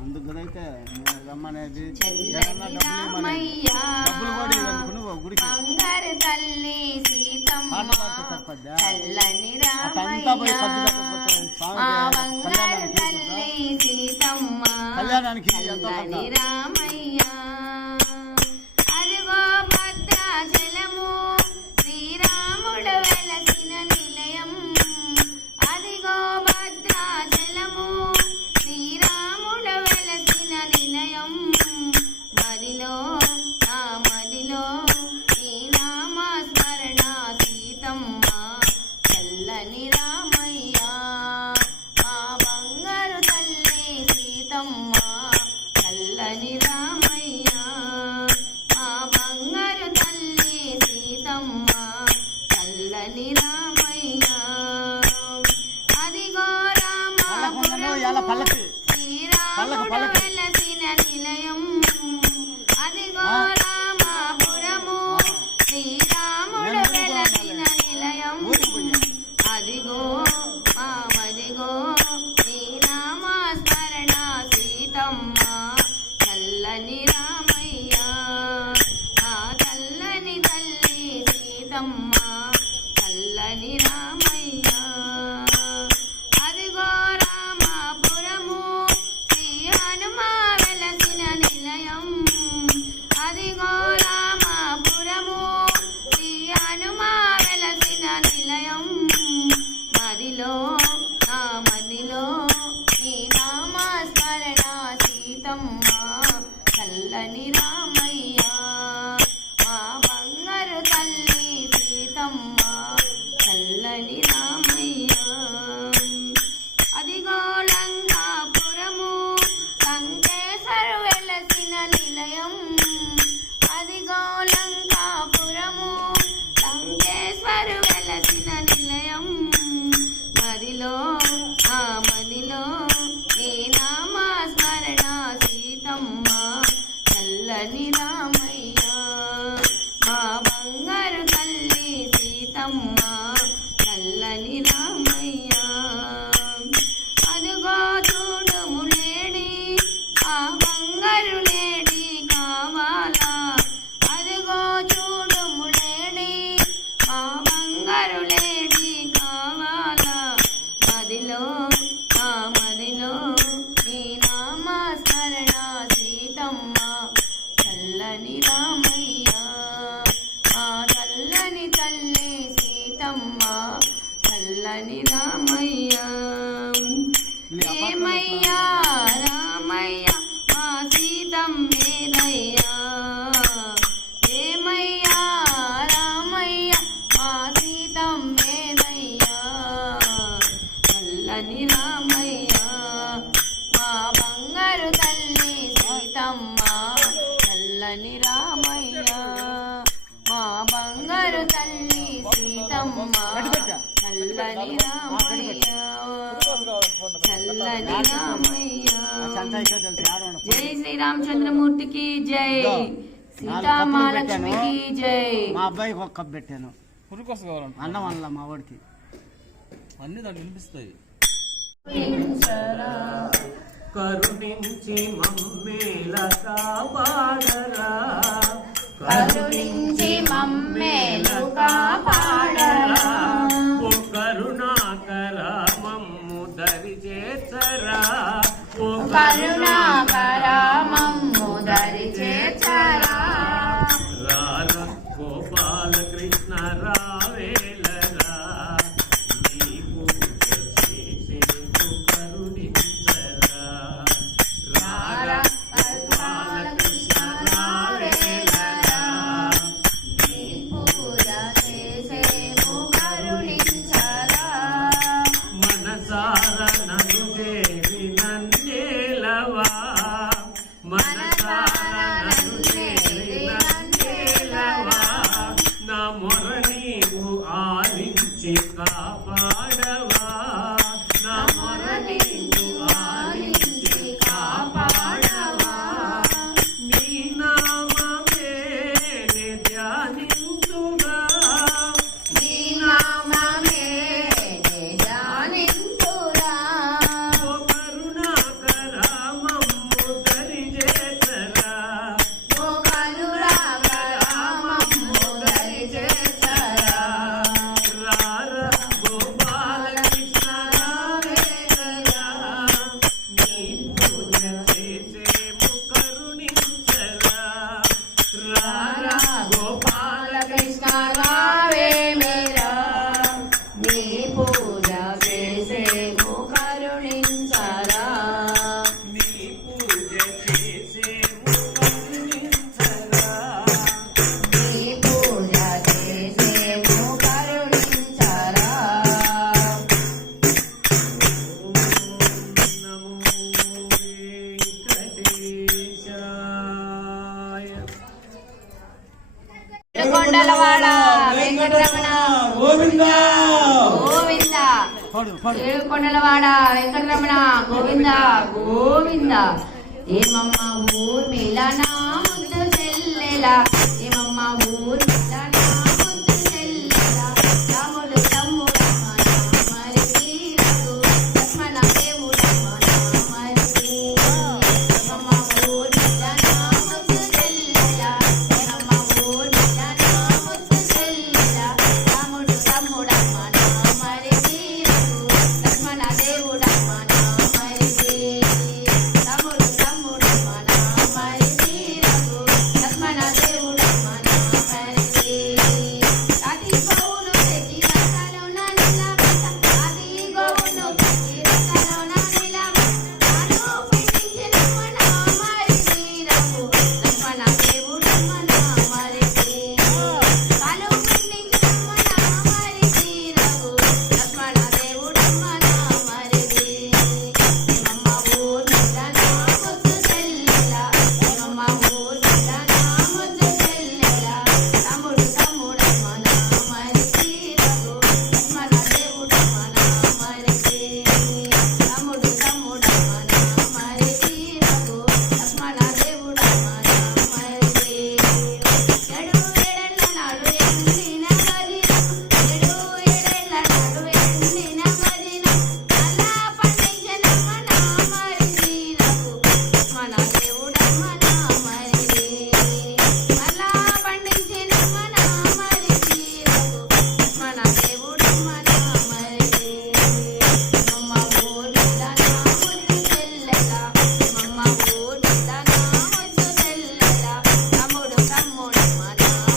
అందుకు కదైతే రమ్మనేది బంగారు తల్లి సీతమ్మ చల్లని రామయ్య బంగారు తల్లి సీతమ్మ చల్లని రామయ్య అదిగో భద్రాచలము శ్రీరాముడు వెలసిన నిలయం అదిగో భద్రాచలము శ్రీరాముడు వెలసిన నిలయం మదిలో నా మదిలో నీ నామస్మరణ సీతమ్మ చల్లని రామయ్య మా బంగారు తల్లి సీతమ్మ చల్లని రామయ్య మా బంగారు తల్లి సీతమ్మ చల్లని రామయ్య అదిగో రామపురము శ్రీరాముడు వెలసిన నిలయం అదిగో రామపురము శ్రీరాముడు వెలసిన నిలయం అదిగో మామదిగో నీ నామస్మరణ సీతమ్మ చల్లని రామయ్య ఆ చల్లని తల్లి సీతమ్మ చల్లని రామయ్య అదిగో రామపురము శ్రీ హనుమ వెలసిన నిలయం అదిగో రామపురము శ్రీ హనుమ వెలసిన నిలయం మదిలో నా మదిలో నీ నామస్మరణ సీతమ్మ చల్లని రామయ్య మా బంగారు తల్లి సీతమ్మ చల్లని రామయ్య అదిగో లంకాపురము లంకేశ్వరు వెలసిన నిలయం అదిగో లంకాపురము లంకేశ్వరు వెలసిన నిలయం మదిలో ఆ మదిలో నీ నామస్మరణ సీతమ్మ చల్లని రామయ్య మా బంగారు తల్లి సీతమ్మ చల్లని రామయ్య అదుగో చూడుము లేడి ఆ బంగారు లేడి కావాలా అదుగో చూడుము లేడి ఆ బంగారు లేడి కావాలా మదిలో ఆ మదిలో నీ నామస్మరణ సీతమ్మ చల్లని రామయ్య మా చల్లని తల్లి సీతమ్మ చల్లని రామయ్య ఏమయ్యా రామయ్య మా సీతమ్మేనయ్యా ఏమయ్యా రామయ్య మా సీతమ్మేనయ్యా చల్లని రామయ్య మా బంగారు తల్లి సీతమ్మ చల్లని రామయ్య మా బంగారు తల్లి సీతమ్మ చల్లని రామయ్య చల్లని రామయ్య జై శ్రీరామచంద్రమూర్తికి జై సీతామహాలక్ష్మికి జై మా అబ్బాయికి ఒక కప్పు పెట్టాను అన్నం వల్ల మా వాడికి అన్ని దాంట్లో వినిపిస్తాయి కరుణించి మమ్మేల కాపాడరా కరుణించి మమ్మేలు కాపాడరా ఓ కరుణాకర మమ్ము దరి చేర్చరా ఓ కరుణాకర మమ్ము దరి చేర్చరా రార గోపాల కృష్ణ రావేలరా నీకు చేసేందుకు కరుణించరా రార గోపాల కృష్ణ రావేలరా నీ పూజ చేసేము కరుణించరా మనసార నన్ను దేవి నన్నేలవా కొండలవాడ వెంకటరమణ గోవింద గోవింద పాడు పాడు ఏడు కొండలవాడ వెంకటరమణ గోవింద గోవింద ఏమమ్మ ఊర్మిళనా ముద్దు చెల్లెలా ఏమమ్మ ఊర్మిళనా ముద్దు చెల్లెలా రాముడు తమ్ముడమ్మ మరి తీరదు లక్ష్మణ దేవుడమ్మ మరి ఏమమ్మ ఊర్మిళనా ముద్దు చెల్లెలా ఏమమ్మ ఊర్మిళనా ముద్దు చెల్లెలా రాముడు తమ్ముడమ్మ మరి తీరదు లక్ష్మణ దేవుడమ్మ మరి రాముడు తమ్ముడమ్మ మరి తీరదు లక్ష్మణ దేవుడమ్మ మరి అతి గోవును తెచ్చి రసలో ననిలబెట్ట అతి గోవును తెచ్చి రసలో ననిలబెట్ట నాను పిలిచినమ్మ మరి తీరదు లక్ష్మణ దేవుడమ్మ మరి కాలు పిలిచినమ్మ మరి తీరదు లక్ష్మణ దేవుడమ్మ మరి ఏమమ్మ ఊర్మిళనా ముద్దు చెల్లెలా ఏమమ్మ ఊర్మిళనా ముద్దు చెల్లెలా తమ్ముడు తమ్ముడమ్మ మరి తీరదు లక్ష్మణ దేవుడమ్మ మరి తమ్ముడు తమ్ముడమ్మ మరి తీరదు లక్ష్మణ దేవుడమ్మ మరి ఏడు ఏడేళ్ల నాడు ఎండిన వదిన ఏడు ఏడేళ్ల నాడు ఎండిన వదిన అలా పండించనమ్మ మరి తీరదు లక్ష్మణ దేవుడమ్మ మరి అలా పండించనమ్మ మరి తీరదు లక్ష్మణ దేవుడమ్మ మరి ఏమమ్మ ఊర్మిళనా ముద్దు చెల్లెలా ఏమమ్మ ఊర్మిళనా ముద్దు చెల్లెలా తమ్ముడు తమ్ముడమ్మ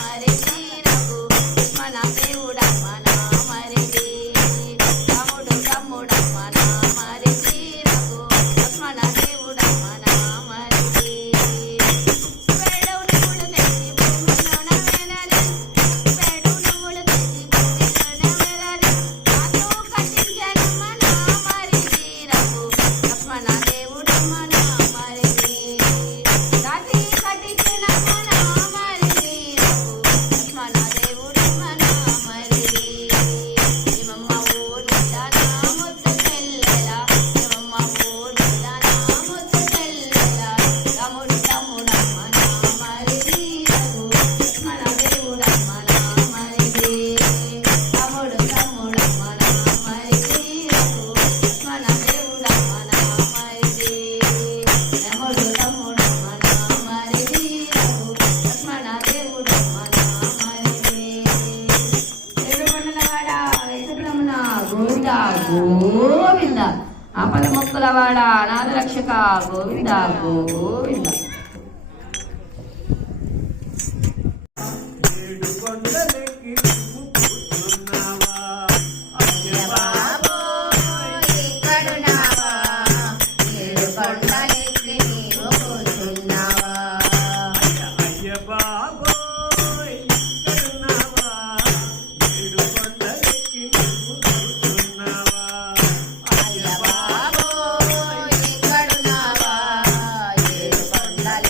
మరి తీరదు లక్ష్మణ దేవుడమ్మ మరి తమ్ముడు తమ్ముడమ్మ మరి తీరదు లక్ష్మణ దేవుడమ్మ మరి వేడు నువ్వులు తెచ్చి భూమిలోన వెదరి వేడు నువ్వులు తెచ్చి భూమిలోన వెదరి నాతో కట్టించనమ్మ మరి తీరదు లక్ష్మణ దేవుడమ్మ మరి రాతి కట్టించనమ్మ మరి తీరదు లక్ష్మణ దేవుడమ్మ మరి ఏమమ్మ ఊర్మిళనా ముద్దు చెల్లెలా ఏమమ్మ ఊర్మిళనా ముద్దు చెల్లెలా రాముడు తమ్ముడమ్మ మరి తీరదు లక్ష్మణ దేవుడమ్మ మరి రాముడు తమ్ముడమ్మ మరి తీరదు లక్ష్మణ దేవుడమ్మ మరి రాముడు తమ్ముడమ్మ మరి తీరదు లక్ష్మణ దేవుడమ్మ మరి ఏడుకొండలవాడ వెంకటరమణ గోవింద గోవింద ఆపద మొక్కులవాడ అనాథ రక్షక గోవింద గోవింద ఏడు కొండలెక్కి నువ్వు కూర్చున్నావా బాబోయ్ ఇక్కడున్నావా ఏడు కొండలెక్కి నీవు కూర్చున్నావా అయ్య బాబోయ్ ఇక్కడున్నావా ఏడు కొండలెక్కి నువ్వు కూర్చున్నావా అయ్య బాబోయ్ ఇక్కడున్నావా ఏడు కొండలెక్కి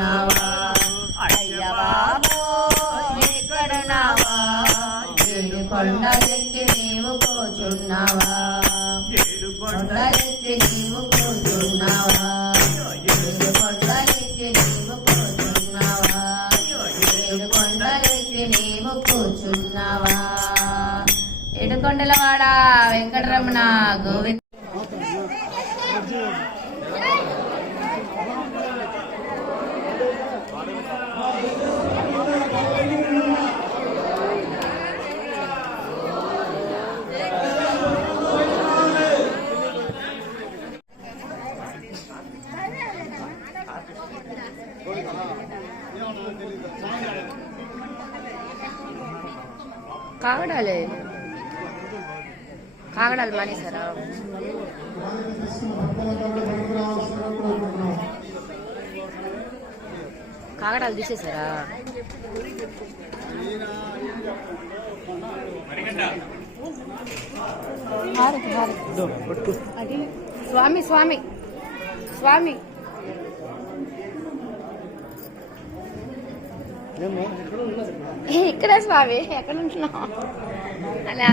కూర్చున్నావా అయ్య బాబోయ్ ఎక్కడున్నావా ఏడు కొండలెక్కి నీవు కూర్చున్నావా ఏడు కొండలెక్కి నీవు కూర్చున్నావా ఏడు కొండలెక్కి నీవు కూర్చున్నావా ఏడు కొండలెక్కి నీవు కూర్చున్నావా ఏడుకొండలవాడ వెంకటరమణ గోవింద కాగడాలు మానేశారా కాగడాలు తీసేశారా స్వామి స్వామి స్వామి ఇక్కడ స్వామి ఎక్కడ ఉంటున్నావు అలా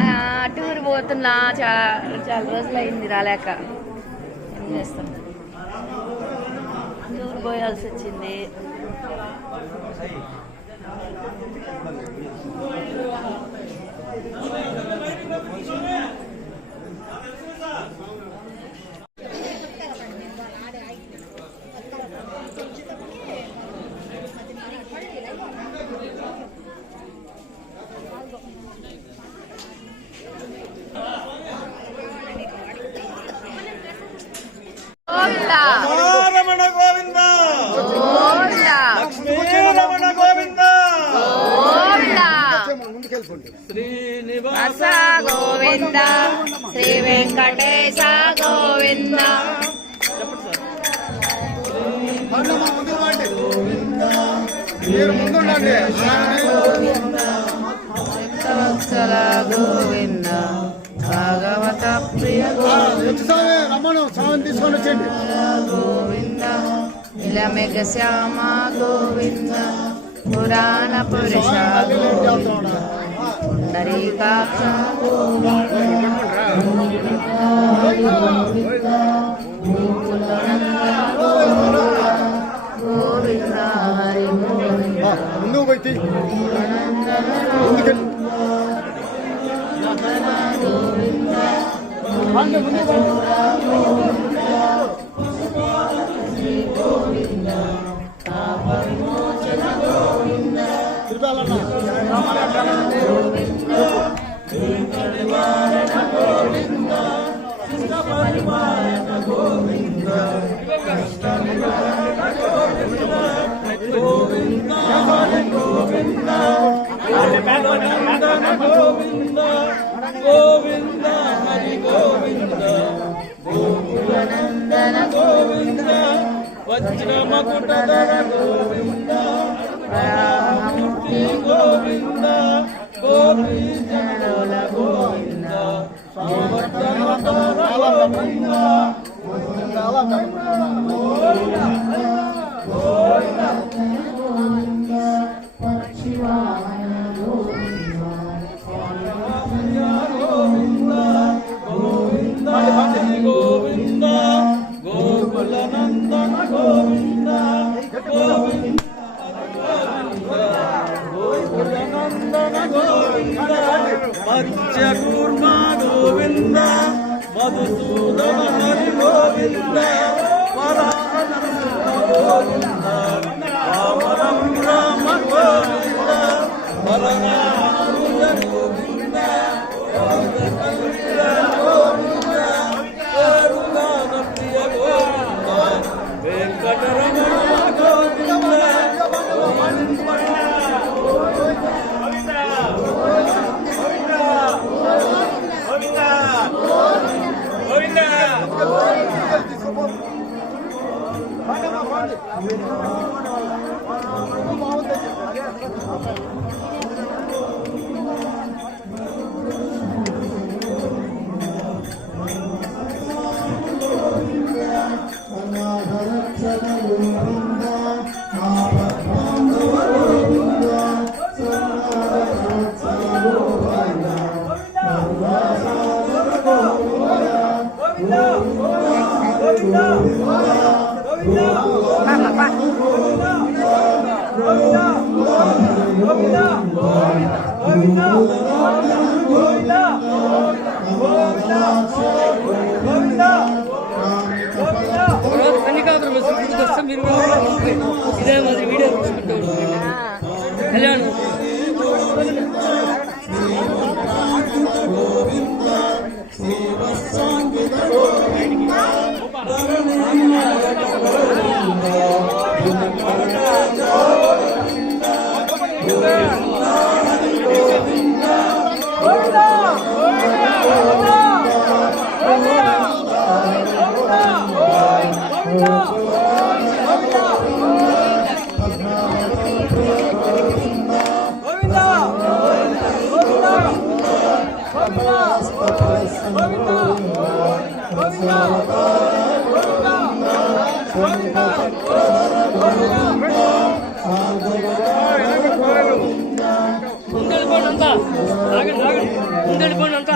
టూర్ పోతున్నా చాలా రోజులు అయింది రాలేక ఏం చేస్తాం టూర్ పోయాల్సి వచ్చింది రమణ గోవింద లక్ష్మీ రమణ గోవింద శ్రీనివాస గోవింద శ్రీ వెంకటేశ గోవింద గోవింద భాగవత ప్రియ గోవింద ఇలమెగ శ్యామ గోవింద పురాణ పురుష గోవింద పుండరీకాక్ష గోవింద హరి గోవింద విమోచన గోవింద పరివారణ గోవింద పరివారణ గోవింద కష్ట నివారణ గోవింద గోవింద గోవింద గోవింద గోవింద హరి గోవింద గోకులనందన గోవింద వజ్రమకుటధర గోవింద వరాహమూర్తి గోవింద గోపీజనుల గోవింద గోవర్ధనవతార గోవింద గోవింద పక్షివాహన గోవింద గోవింద గోవింద గోవింద గోకులనందన గోవింద గోవింద గోకులనందన గోవింద మత్స్యకూర్మ గోవింద మధుసూదన హరి గోవింద వరాహనరసింహ గోవింద రామరం రామ గోవింద వరనామృత గోవింద గోవింద కరుణాన ప్రియ గోవింద వెంకటరమణ గోవింద గోవింద కన్నికాపురం వస్తే మీరు ఇదే మాదిరి వీడియో తీసుకుంటూ కళ్యాణ్ ముందెళ్ళిపోండి అంతా ఆగండి ఆగండి ముందెళ్ళిపోండి అంతా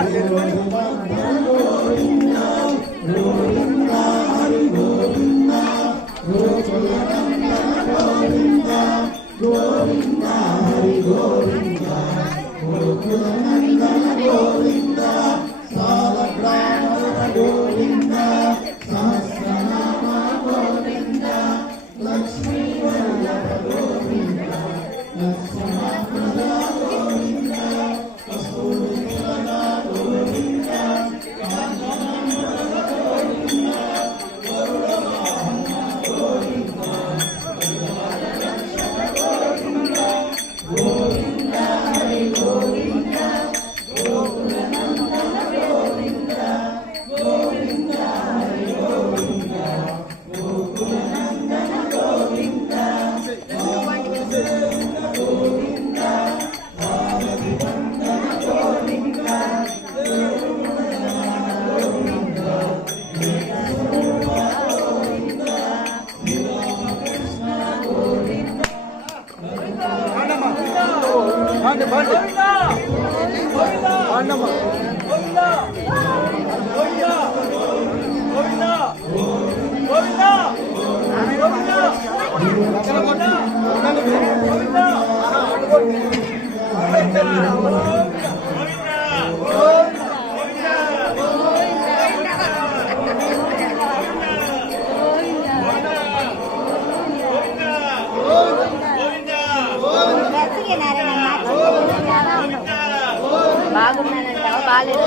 బాగున్నానంటావా బాగాలేదు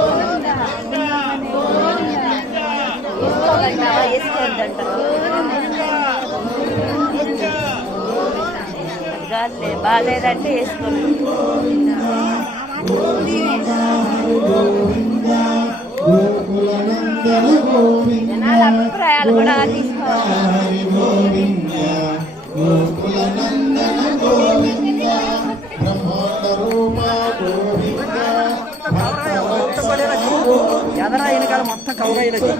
వేసుకోమంటావా వేసుకోవద్దంటావా కాదులే బాగాలేదంటే వేసుకోండి జనాల అభిప్రాయాలు కూడా తీసుకోవాలి. ఎదరా వెనకాల మొత్తం కవర్ అయినది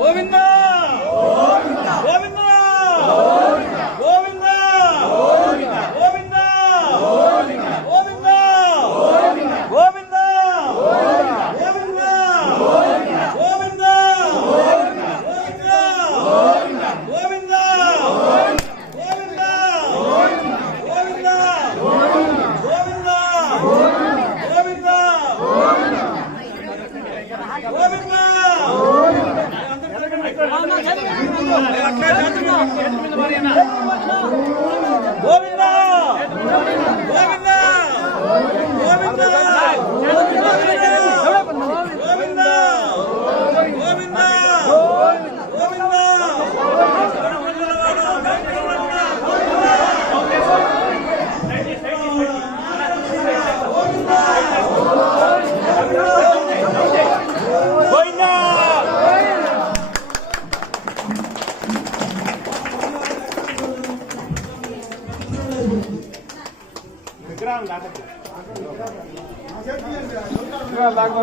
గోవిందా గోవింద గోవింద గోవింద గోవింద గోవింద విగ్రహం దాకా